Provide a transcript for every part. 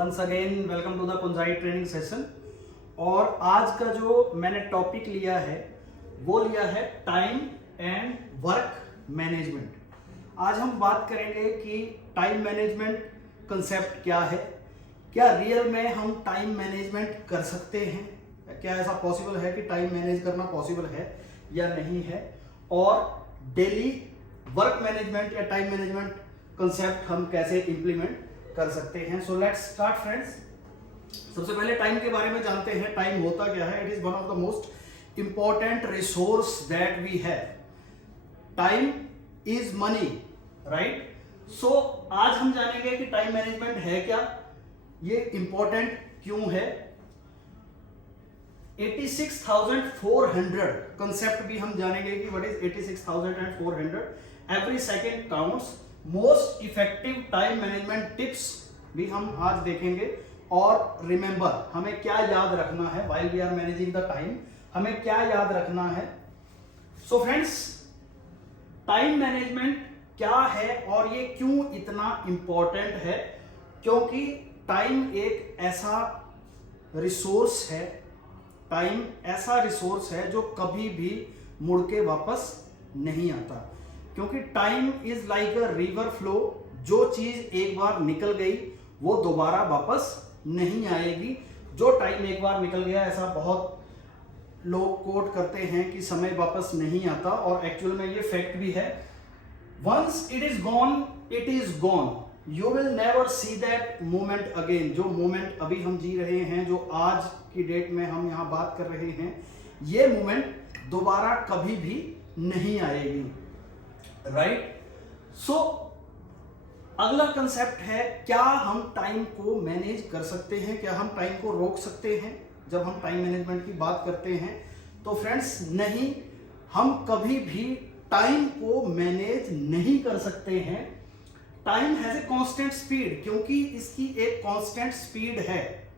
Once again welcome to the कुंजाई training session. और आज का जो मैंने टॉपिक लिया है वो लिया है टाइम एंड वर्क मैनेजमेंट। आज हम बात करेंगे कि टाइम मैनेजमेंट कंसेप्ट क्या है, क्या रियल में हम टाइम मैनेजमेंट कर सकते हैं, क्या ऐसा पॉसिबल है कि टाइम मैनेज करना पॉसिबल है या नहीं है, और डेली वर्क मैनेजमेंट या टाइम मैनेजमेंट कंसेप्ट हम कैसे इंप्लीमेंट कर सकते हैं। So let's start friends. सबसे पहले टाइम के बारे में जानते हैं। टाइम होता क्या है? It is one of the most important resource that we have. Time is money, right? So आज हम जानेंगे कि टाइम मैनेजमेंट है क्या, ये इंपॉर्टेंट क्यों है। 86,400 कंसेप्ट भी हम जानेंगे कि what is 86,400। Every second counts, most effective time management tips भी हम आज देखेंगे। और रिमेंबर, हमें क्या याद रखना है while we are managing the time, हमें क्या याद रखना है। सो फ्रेंड्स, टाइम मैनेजमेंट क्या है और ये क्यों इतना इंपॉर्टेंट है? क्योंकि टाइम एक ऐसा रिसोर्स है, टाइम ऐसा रिसोर्स है जो कभी भी मुड़ के वापस नहीं आता। क्योंकि time is like a river flow, जो चीज एक बार निकल गई वो दोबारा वापस नहीं आएगी। जो टाइम एक बार निकल गया, ऐसा बहुत लोग कोट करते हैं कि समय वापस नहीं आता, और एक्चुअल में ये फैक्ट भी है। Once it is gone, it is gone, you will never see that moment again. जो मोमेंट अभी हम जी रहे हैं, जो आज की डेट में हम यहाँ बात कर रहे हैं, ये मोमेंट दोबारा कभी भी नहीं आएगी, राइट? सो अगला कंसेप्ट है, क्या हम टाइम को मैनेज कर सकते हैं, क्या हम टाइम को रोक सकते हैं? जब हम टाइम मैनेजमेंट की बात करते हैं तो फ्रेंड्स, नहीं, हम कभी भी टाइम को मैनेज नहीं कर सकते हैं। Time has a constant speed, क्योंकि इसकी एक कांस्टेंट स्पीड है।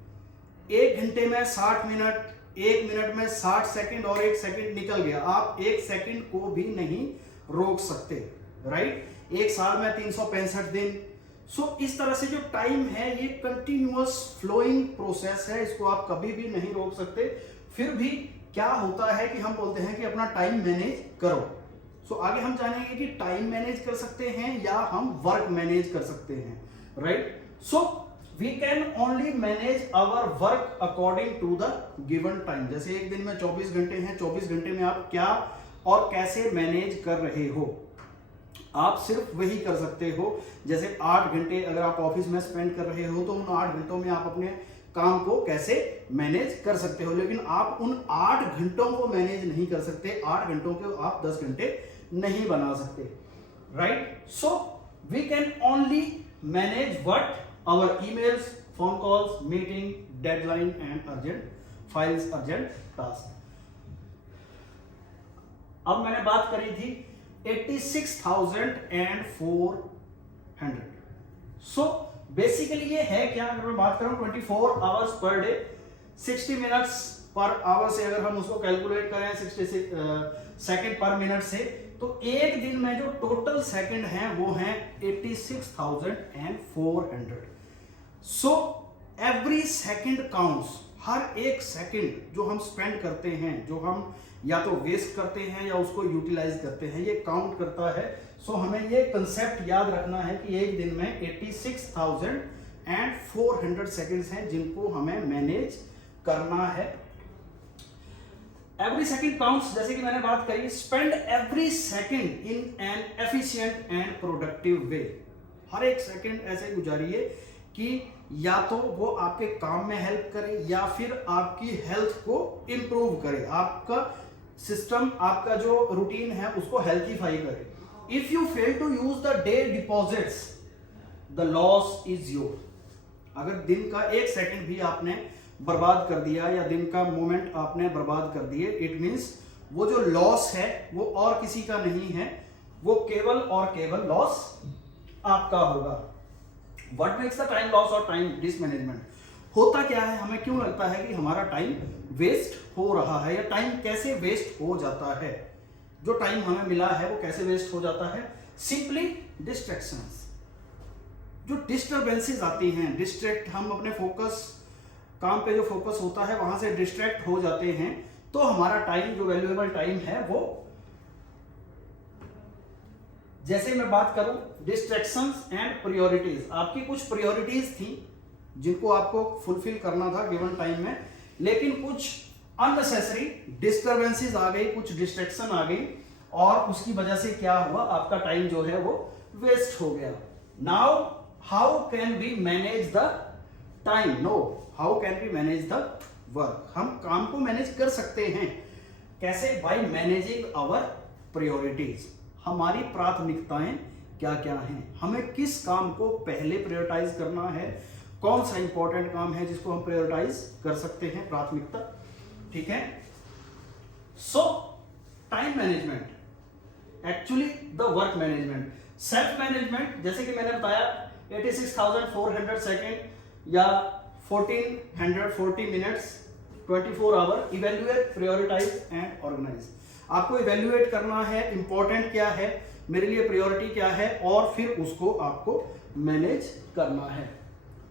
1 घंटे में 60 मिनट, 1 मिनट में 60 सेकंड, और 1 सेकंड निकल गया, आप 1 सेकंड को भी नहीं रोक सकते, राइट? एक साल में 365 दिन। सो इस तरह से जो टाइम है ये कंटिन्यूअस फ्लोइंग प्रोसेस है, इसको आप कभी भी नहीं रोक सकते। फिर भी क्या होता है कि हम बोलते हैं कि अपना टाइम मैनेज करो। सो आगे हम जानेंगे कि टाइम मैनेज कर सकते हैं या हम वर्क मैनेज कर सकते हैं, right? So we can only manage our work according to the given time. जैसे एक दिन में 24 घंटे हैं, 24 घंटे में आप क्या और कैसे मैनेज कर रहे हो, आप सिर्फ वही कर सकते हो। जैसे 8 घंटे अगर आप ऑफिस में स्पेंड कर रहे हो, तो उन 8 घंटों में आप अपने काम को कैसे मैनेज कर सकते हो, लेकिन आप उन 8 घंटों को मैनेज नहीं कर सकते। 8 घंटों के आप 10 घंटे नहीं बना सकते, right? So we can only manage what? Our emails, phone calls, meeting, deadline and urgent files, urgent task. अब मैंने बात करी थी 86,400। सो बेसिकली ये है क्या? अगर मैं बात करूं 24 hours per day, 60 minutes per hour से अगर हम उसको कैलकुलेट करें 66 सेकंड पर मिनट से, तो एक दिन में जो टोटल सेकंड हैं वो हैं 86,400। So every second counts. हर एक सेकंड जो हम स्पेंड करते हैं, जो हम या तो वेस्ट करते हैं या उसको यूटिलाइज करते हैं, ये काउंट करता है। सो हमें ये कंसेप्ट याद रखना है कि एक दिन में 86,400 सेकंड्स हैं जिनको हमें मैनेज करना है। एवरी सेकंड काउंट्स, जैसे कि मैंने बात करी। Spend every second in an efficient and productive way. हर एक सेकंड ऐसे गुजारिए कि या तो वो आपके काम में हेल्प करे या फिर आपकी हेल्थ को इंप्रूव करे, आपका सिस्टम, आपका जो रूटीन है उसको हेल्थीफाई करे। If you fail to use the day deposits, the loss is your. अगर दिन का 1 सेकंड भी आपने बर्बाद कर दिया या दिन का मोमेंट आपने बर्बाद कर दिए, इट मींस वो जो लॉस है वो और किसी का नहीं है, वो केवल और केवल लॉस आपका होगा। What makes the time loss और टाइम डिसमैनेजमेंट? होता क्या है, हमें क्यों लगता है कि हमारा टाइम वेस्ट हो रहा है, या टाइम कैसे वेस्ट हो जाता है? जो टाइम हमें मिला है वो कैसे वेस्ट हो जाता है? Simply distractions. जो डिस्टर्बेंसेस आती हैं, डिस्ट्रैक्ट, हम अपने फोकस, काम पे जो फोकस होता है वहां से डिस्ट्रैक्ट हो जाते हैं, तो हमारा टाइम, जो वैल्यूएबल टाइम है, वो, जैसे मैं बात करूं डिस्ट्रैक्शंस एंड प्रायोरिटीज, आपकी कुछ प्रायोरिटीज थी जिनको आपको फुलफिल करना था गिवन टाइम में, लेकिन कुछ अननेसेसरी डिस्टर्बेंसेस आ गई, कुछ डिस्ट्रैक्शन आ गई, और उसकी वजह से क्या हुआ, आपका टाइम जो है वो वेस्ट हो गया। Now how can we manage the time? No, how can we manage the work? हम काम को मैनेज कर सकते हैं कैसे? By managing our priorities. हमारी प्राथमिकताएं क्या क्या हैं, हमें किस काम को पहले प्रायोरिटाइज करना है, कौन सा इंपॉर्टेंट काम है जिसको हम प्रायोरिटाइज कर सकते हैं, प्राथमिकता, ठीक है। So time management, actually the work management, self management, जैसे कि मैंने बताया 86,400 सेकेंड या 1440 minutes, 24 hour, evaluate, prioritize and organize. आपको इवेल्युएट करना है, इंपॉर्टेंट क्या है, मेरे लिए प्रायोरिटी क्या है, और फिर उसको आपको मैनेज करना है।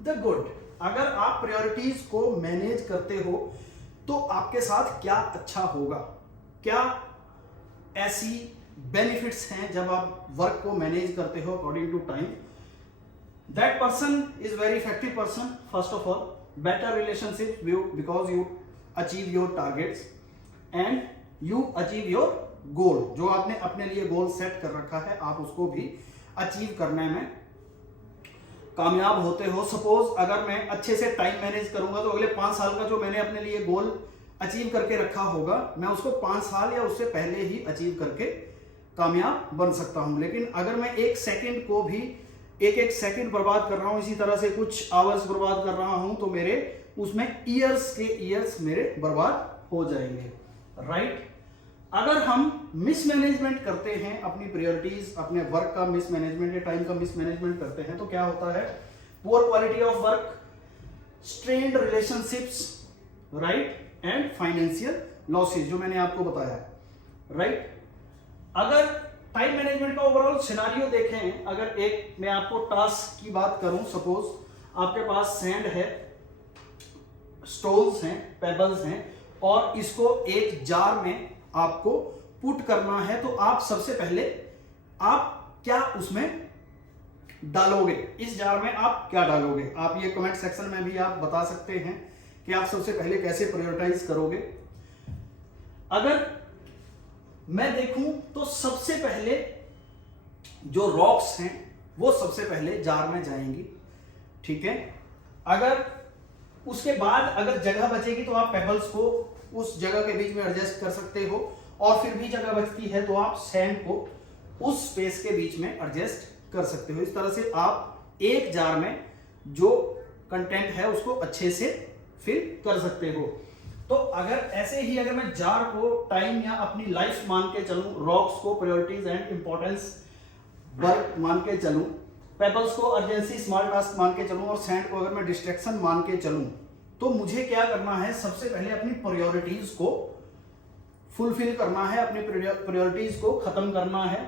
द गुड, अगर आप प्रायोरिटीज को मैनेज करते हो तो आपके साथ क्या अच्छा होगा, क्या ऐसी बेनिफिट्स हैं जब आप वर्क को मैनेज करते हो according to time? That person is very effective person, first of all, better relationship because you achieve your targets and you achieve your goal. जो आपने अपने लिए गोल सेट कर रखा है, आप उसको भी अचीव करने में कामयाब होते हो। सपोज अगर मैं अच्छे से टाइम मैनेज करूंगा तो अगले 5 साल का जो मैंने अपने लिए गोल अचीव करके रखा होगा, मैं उसको 5 साल या उससे पहले ही अचीव करके कामयाब बन सकता हूं। लेकिन अगर मैं एक सेकंड को भी, एक सेकंड बर्बाद कर रहा हूं, इसी तरह से कुछ आवर्स बर्बाद कर रहा हूं, तो मेरे उसमें ईयर्स के ईयर्स मेरे बर्बाद हो जाएंगे, राइट। अगर हम मिसमैनेजमेंट करते हैं अपनी प्रायोरिटीज, अपने वर्क का मिसमैनेजमेंट या टाइम का मिसमैनेजमेंट करते हैं, तो क्या होता है? Poor quality of work, strained relationships, right, and financial losses, जो मैंने आपको बताया, राइट। अगर टाइम मैनेजमेंट का ओवरऑल सिनारियो देखें, अगर एक मैं आपको टास्क की बात करूं, सपोज आपके पास सैंड है, स्टोन्स हैं, पेबल्स हैं, और इसको एक जार में आपको पुट करना है, तो आप सबसे पहले आप क्या उसमें डालोगे? इस जार में आप क्या डालोगे? आप ये कमेंट सेक्शन में भी आप बता सकते हैं कि आप सबसे पहले कैसे प्रायोरिटाइज करोगे। अगर मैं देखूं तो सबसे पहले जो रॉक्स हैं वो सबसे पहले जार में जाएंगी, ठीक है। अगर उसके बाद अगर जगह बचेगी तो आप पेबल्स को उस जगह के बीच में एडजस्ट कर सकते हो, और फिर भी जगह बचती है तो आप सैंड को उस स्पेस के बीच में एडजस्ट कर सकते हो। इस तरह से आप एक जार में जो कंटेंट है उसको अच्छे से फिल कर सकते हो। तो अगर ऐसे ही अगर मैं जार को टाइम या अपनी लाइफ मान के चलूं, रॉक्स को प्रायोरिटीज एंड इंपॉर्टेंस वर्क मान के चलूं, पेबल्स को अर्जेंसी स्मॉल टास्क मान के चलूं, और सैंड को अगर मैं डिस्ट्रैक्शन मान के चलूं, तो मुझे क्या करना है? सबसे पहले अपनी प्रायोरिटीज को फुलफिल करना है, अपनी प्रायोरिटीज को खत्म करना है।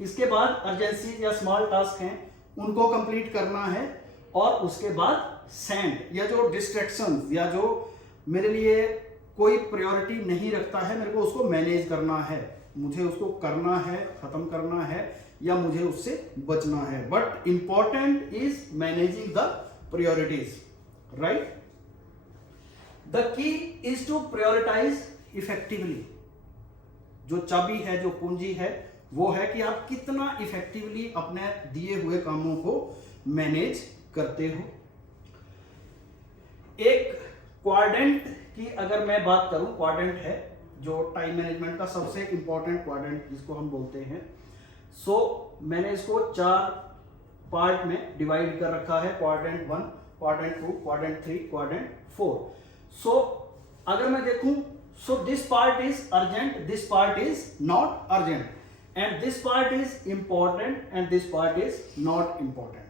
इसके बाद अर्जेंसी या स्मॉल टास्क हैं उनको कंप्लीट करना है, और उसके बाद सैंड या जो डिस्ट्रैक्शंस या जो मेरे लिए कोई प्रायोरिटी नहीं रखता है, मेरे को उसको मैनेज करना है, मुझे उसको करना है, खत्म करना है, या मुझे उससे बचना है। But important is managing the priorities, right. The key is to prioritize effectively. जो चाबी है, जो कुंजी है, वो है कि आप कितना इफेक्टिवली अपने दिए हुए कामों को मैनेज करते हो। एक क्वाड्रेंट की अगर मैं बात करूं, क्वाड्रेंट है जो टाइम मैनेजमेंट का सबसे इंपॉर्टेंट क्वाड्रेंट जिसको हम बोलते हैं। सो मैंने इसको 4 पार्ट में डिवाइड कर रखा है, क्वाड्रेंट 1, क्वाड्रेंट 2, क्वाड्रेंट 3, क्वाड्रेंट 4। सो अगर मैं देखूं, so this part is urgent, this part is not urgent, and this part is important and this part is not important.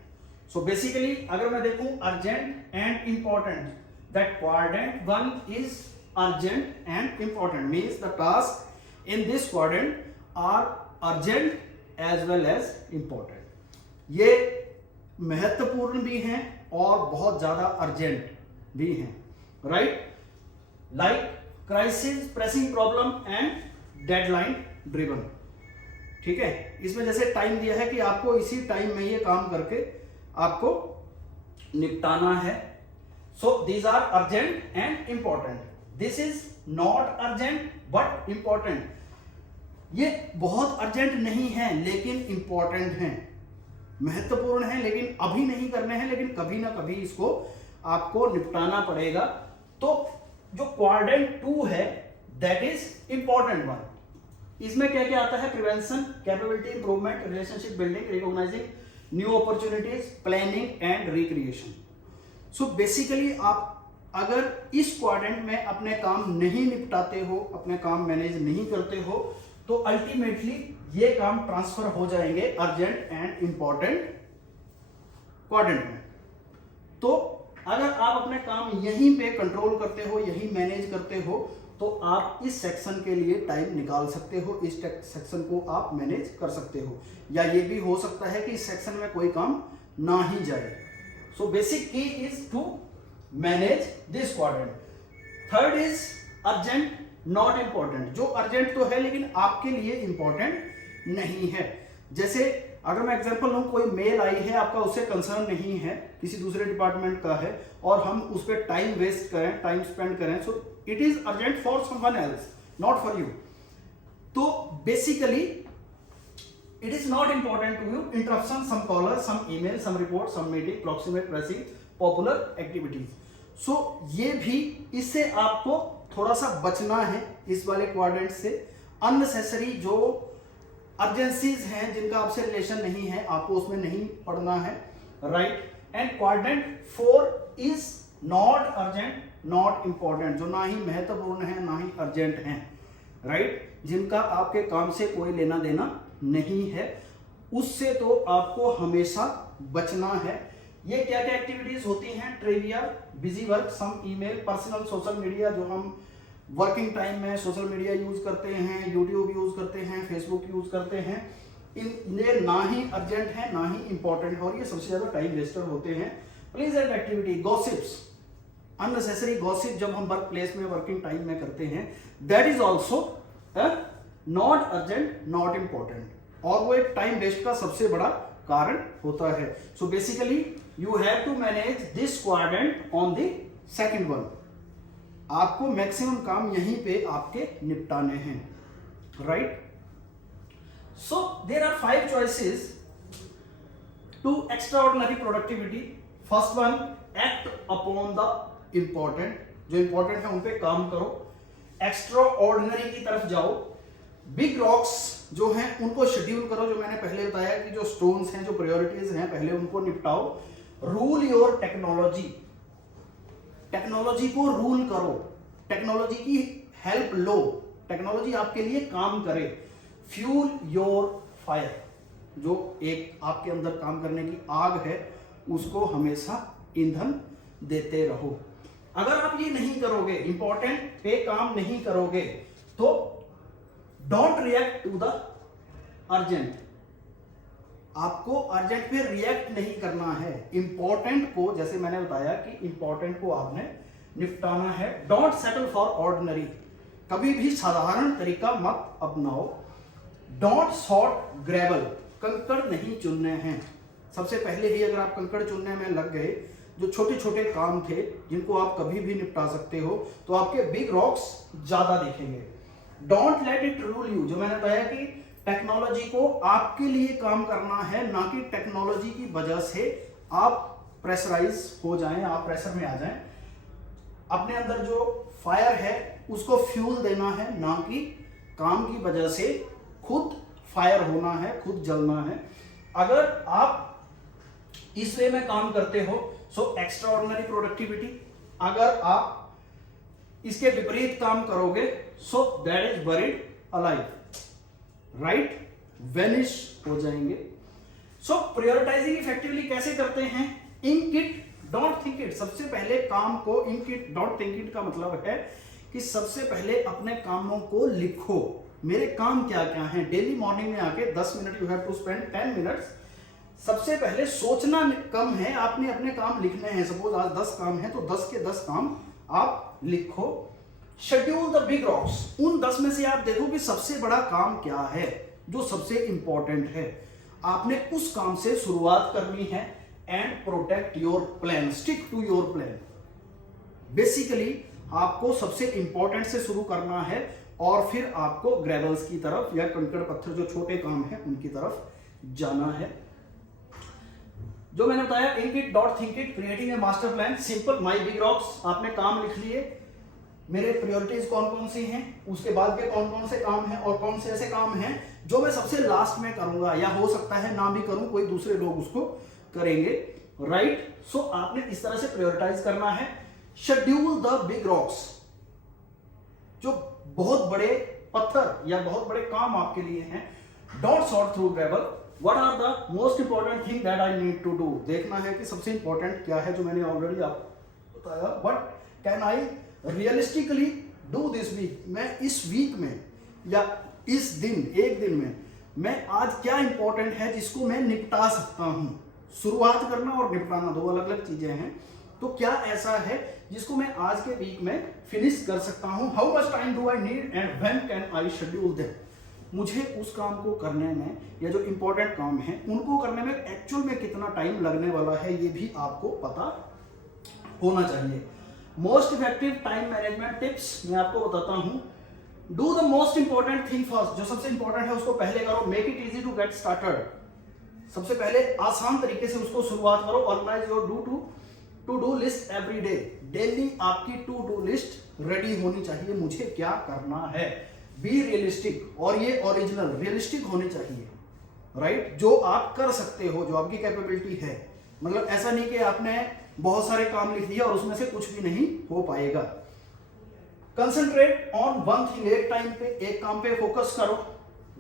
So basically अगर मैं देखूं urgent and important, that quadrant 1 is urgent and important, means the tasks in this quadrant are urgent as well as important. ये महत्वपूर्ण भी हैं और बहुत ज्यादा अर्जेंट भी हैं, right? Like crisis, pressing problem and deadline driven. ठीक है, इसमें जैसे टाइम दिया है कि आपको इसी टाइम में ये काम करके आपको निपटाना है। So these are urgent and important. This is not urgent but important. ये बहुत अर्जेंट नहीं है लेकिन इंपॉर्टेंट है, महत्वपूर्ण है, लेकिन अभी नहीं करने हैं, लेकिन कभी ना कभी इसको आपको निपटाना पड़ेगा। तो जो क्वाड्रेंट 2 है दैट इज इंपॉर्टेंट वन। इसमें क्या क्या आता है? Prevention, capability improvement, relationship building, recognising new opportunities, planning and recreation. So basically आप अगर इस क्वाड्रेंट में अपने काम नहीं निपटाते हो, अपने काम मैनेज नहीं करते हो, तो अल्टीमेटली ये काम ट्रांसफर हो जाएंगे अर्जेंट एंड इंपॉर्टेंट क्वाड्रेंट में। तो अगर आप अपने काम यहीं पे कंट्रोल करते हो, यहीं मैनेज करते हो, तो आप इस सेक्शन के लिए टाइम निकाल सकते हो, इस सेक्शन को आप मैनेज कर सकते हो। या ये भी हो सकता है कि इस सेक्शन में कोई काम ना ही जाए। So basic key is to manage this quadrant. Third is urgent not important. जो अर्जेंट तो है लेकिन आपके लिए इंपॉर्टेंट नहीं है। जैसे अगर मैं एग्जांपल लूं, कोई मेल आई है, आपका उससे कंसर्न नहीं है, किसी दूसरे डिपार्टमेंट का है, और हम उस पर टाइम वेस्ट करें, टाइम स्पेंड करें, so it is urgent for someone else, not for you. तो basically it is not important to you. Interruption, some caller, some email, some report, some meeting, proximate, pressing, popular activities. So ये भी, इससे आपको थोड़ा सा बचना है इस वाले क्वाड्रेंट से। अननेसेसरी जो अर्जेंसीज हैं जिनका आपसे रिलेशन नहीं है, आपको उसमें नहीं पड़ना है, right? And quadrant 4 is not urgent not important, जो ना ही महत्वपूर्ण है ना ही अर्जेंट हैं, राइट? जिनका आपके काम से कोई लेना देना नहीं है, उससे तो आपको हमेशा बचना है। ये क्या क्या एक्टिविटीज होती हैं? Trivia, busy work, some email, personal, social media, जो हम वर्किंग टाइम में सोशल मीडिया यूज करते हैं, यूट्यूब यूज करते हैं, फेसबुक यूज करते हैं, ये ना ही अर्जेंट है ना ही इंपॉर्टेंट है, और ये सबसे ज्यादा टाइम वेस्टर होते हैं। Pleasant activity, gossips, unnecessary gossip जब हम वर्क प्लेस में वर्किंग टाइम में करते हैं, that is also not urgent not important, और वो एक टाइम वेस्ट का सबसे बड़ा कारण होता है। So basically you have to manage this quadrant on the second one. आपको मैक्सिमम काम यहीं पे आपके निपटाने हैं, right? So there are 5 choices to extraordinary productivity. First one, act upon the important. जो इंपॉर्टेंट है उन पे काम करो, एक्स्ट्राऑर्डिनरी की तरफ जाओ। बिग रॉक्स जो हैं उनको शेड्यूल करो, जो मैंने पहले बताया कि जो स्टोन्स हैं, जो प्रायोरिटीज हैं, पहले उनको निपटाओ। रूल योर टेक्नोलॉजी, टेक्नोलॉजी को रूल करो, टेक्नोलॉजी की हेल्प लो, टेक्नोलॉजी आपके लिए काम करे। फ्यूल योर फायर, जो एक आपके अंदर काम करने की आग है, उसको हमेशा ईंधन देते रहो। अगर आप ये नहीं करोगे, इंपॉर्टेंट पे काम नहीं करोगे, तो don't react to the urgent. आपको अर्जेंट पे रिएक्ट नहीं करना है, इंपॉर्टेंट को, जैसे मैंने बताया कि इंपॉर्टेंट को आपने निपटाना है। डोंट सेटल फॉर ऑर्डिनरी, कभी भी साधारण तरीका मत अपनाओ। डोंट सॉर्ट ग्रेवल, कंकड़ नहीं चुनने हैं। सबसे पहले ही अगर आप कंकड़ चुनने में लग गए, जो छोटे छोटे काम थे जिनको आप कभी भी निपटा सकते हो, तो आपके बिग रॉक्स ज्यादा दिखेंगे। Don't let it rule you, जो मैंने बताया कि टेक्नोलॉजी को आपके लिए काम करना है, ना कि टेक्नोलॉजी की वजह से आप प्रेशराइज हो जाएं, आप प्रेशर में आ जाएं। अपने अंदर जो फायर है उसको फ्यूल देना है, ना कि काम की वजह से खुद फायर होना है, खुद जलना है। अगर आप इस वे में काम करते हो, सो एक्स्ट्राऑर्डिनरी प्रोडक्टिविटी। अगर आप इसके विपरीत काम करोगे, so that is buried alive, right? Vanish हो जाएंगे। सो प्रायोरिटाइजिंग इफेक्टिवली कैसे करते हैं? Ink it, don't think it. सबसे पहले काम को ink it, don't think it का मतलब है कि सबसे पहले अपने कामों को लिखो। मेरे काम क्या क्या हैं? डेली मॉर्निंग में आके 10 minute you have to spend 10 minutes सबसे पहले सोचना कम है, आपने अपने काम लिखने हैं। सपोज आज 10 काम है तो 10 के 10 काम आप लिखो। शेड्यूल द बिग रॉक्स, उन 10 में से आप देखो कि सबसे बड़ा काम क्या है जो सबसे इंपॉर्टेंट है, आपने उस काम से शुरुआत करनी है। And protect your plan, stick to your plan. Basically आपको सबसे इंपॉर्टेंट से शुरू करना है और फिर आपको ग्रेवल्स की तरफ या कंकड़ पत्थर जो छोटे काम है उनकी तरफ जाना है। जो मैंने बताया, इंक इट, डॉट think it, creating a master plan, simple, my big rocks, आपने काम लिख लिए, मेरे प्रायोरिटीज कौन कौन सी हैं, उसके बाद के कौन कौन से काम हैं और कौन से ऐसे काम हैं जो मैं सबसे लास्ट में करूंगा, या हो सकता है ना भी करूं, कोई दूसरे लोग उसको करेंगे, राइट। सो आपने इस तरह से प्रायोरिटाइज करना है। शेड्यूल द बिग रॉक्स, जो बहुत बड़े पत्थर या बहुत बड़े काम आपके लिए हैं। Don't sort through gravel, what are the most important thing that I need to do, देखना है कि सबसे इंपॉर्टेंट क्या है जो मैंने ऑलरेडी आपको बताया। What can I realistically do this week, मैं इस वीक में या इस दिन, एक दिन में मैं आज क्या इंपॉर्टेंट है जिसको मैं निपटा सकता हूं। शुरुआत करना और निपटाना दो अलग अलग चीजें हैं। तो क्या ऐसा है जिसको मैं आज के वीक में फिनिश कर सकता हूं, how much time do I need and when can I schedule them. मुझे उस काम को करने में या जो इंपॉर्टेंट काम है उनको करने में एक्चुअल में कितना टाइम लगने वाला है ये भी आपको पता होना चाहिए। Most effective time management tips मैं आपको बताता हूं। Do the most important thing first, जो सबसे इंपॉर्टेंट है उसको पहले करो। Make it easy to get started, सबसे पहले आसान तरीके से उसको शुरुआत करो। Organize your to do list every day, daily आपकी टू डू लिस्ट रेडी होनी चाहिए, मुझे क्या करना है। बी रियलिस्टिक, और ये ओरिजिनल रियलिस्टिक होनी चाहिए, राइट, जो आप कर सकते हो, जो आपकी कैपेबिलिटी है। मतलब ऐसा नहीं कि आपने बहुत सारे काम लिख दिया और उसमें से कुछ भी नहीं हो पाएगा। कंसंट्रेट ऑन वन थिंग, एक टाइम पे एक काम पे फोकस करो।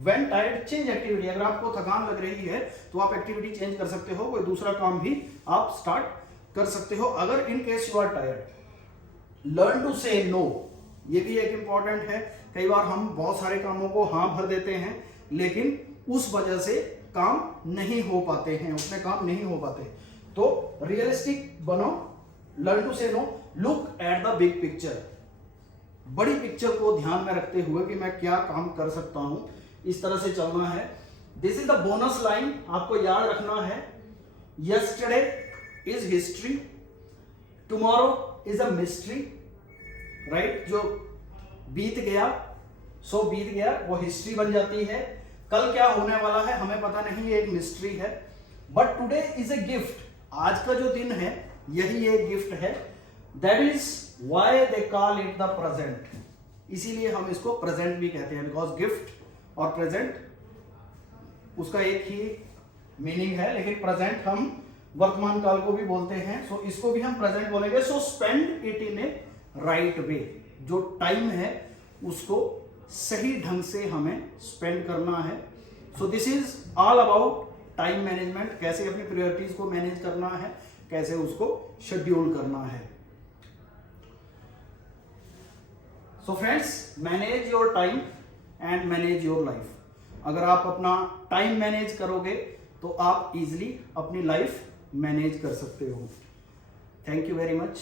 व्हेन टायर्ड चेंज एक्टिविटी, अगर आपको थकान लग रही है तो आप एक्टिविटी चेंज कर सकते हो, कोई दूसरा काम भी आप स्टार्ट कर सकते हो। अगर in case you are tired, learn to say no, ये भी एक इंपॉर्टेंट है। कई बार हम बहुत सारे कामों को हाँ भर देते हैं लेकिन उस वजह से काम नहीं हो पाते हैं, उसमें काम नहीं हो पाते। तो रियलिस्टिक बनो, learn to say no, look at the big picture, बड़ी पिक्चर को ध्यान में रखते हुए कि मैं क्या काम कर सकता हूं, इस तरह से चलना है। This is the bonus line, आपको याद रखना है। Yesterday is history, tomorrow is a mystery, right. जो बीत गया सो बीत गया, वो हिस्ट्री बन जाती है। कल क्या होने वाला है हमें पता नहीं, ये एक मिस्ट्री है। But today is a gift, आज का जो दिन है यही एक गिफ्ट है। That is why they call it the present, इसीलिए हम इसको प्रेजेंट भी कहते हैं, बिकॉज गिफ्ट और प्रेजेंट उसका एक ही मीनिंग है, लेकिन प्रेजेंट हम वर्तमान काल को भी बोलते हैं, सो इसको भी हम प्रेजेंट बोलेंगे। So spend it in a right way, जो टाइम है उसको सही ढंग से हमें स्पेंड करना है। So this is all about time management, कैसे अपनी प्रायोरिटीज को मैनेज करना है, कैसे उसको शेड्यूल करना है। So friends, manage your time and manage your life. अगर आप अपना टाइम मैनेज करोगे तो आप इजीली अपनी लाइफ मैनेज कर सकते हो। Thank you very much.